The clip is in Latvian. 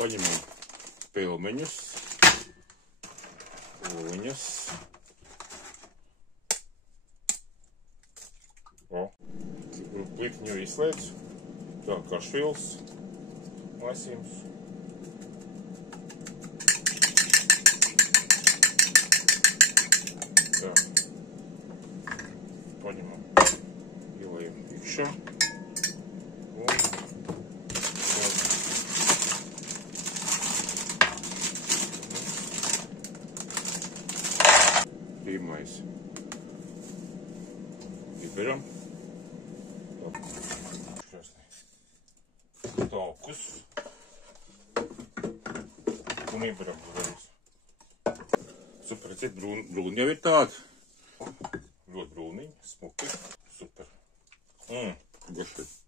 paņemam pilmeņus, uļņas. Plikņu izslēdz, tā kašvils, lasījums. Tā. Paņemam, ielējam iekšā. Pirmais piperam. Taukus. Un ieberam uzreiz. Super, redzēt, brūni jau ir tādi. Ļoti brūniņi, smuki. Super. Garšīgi.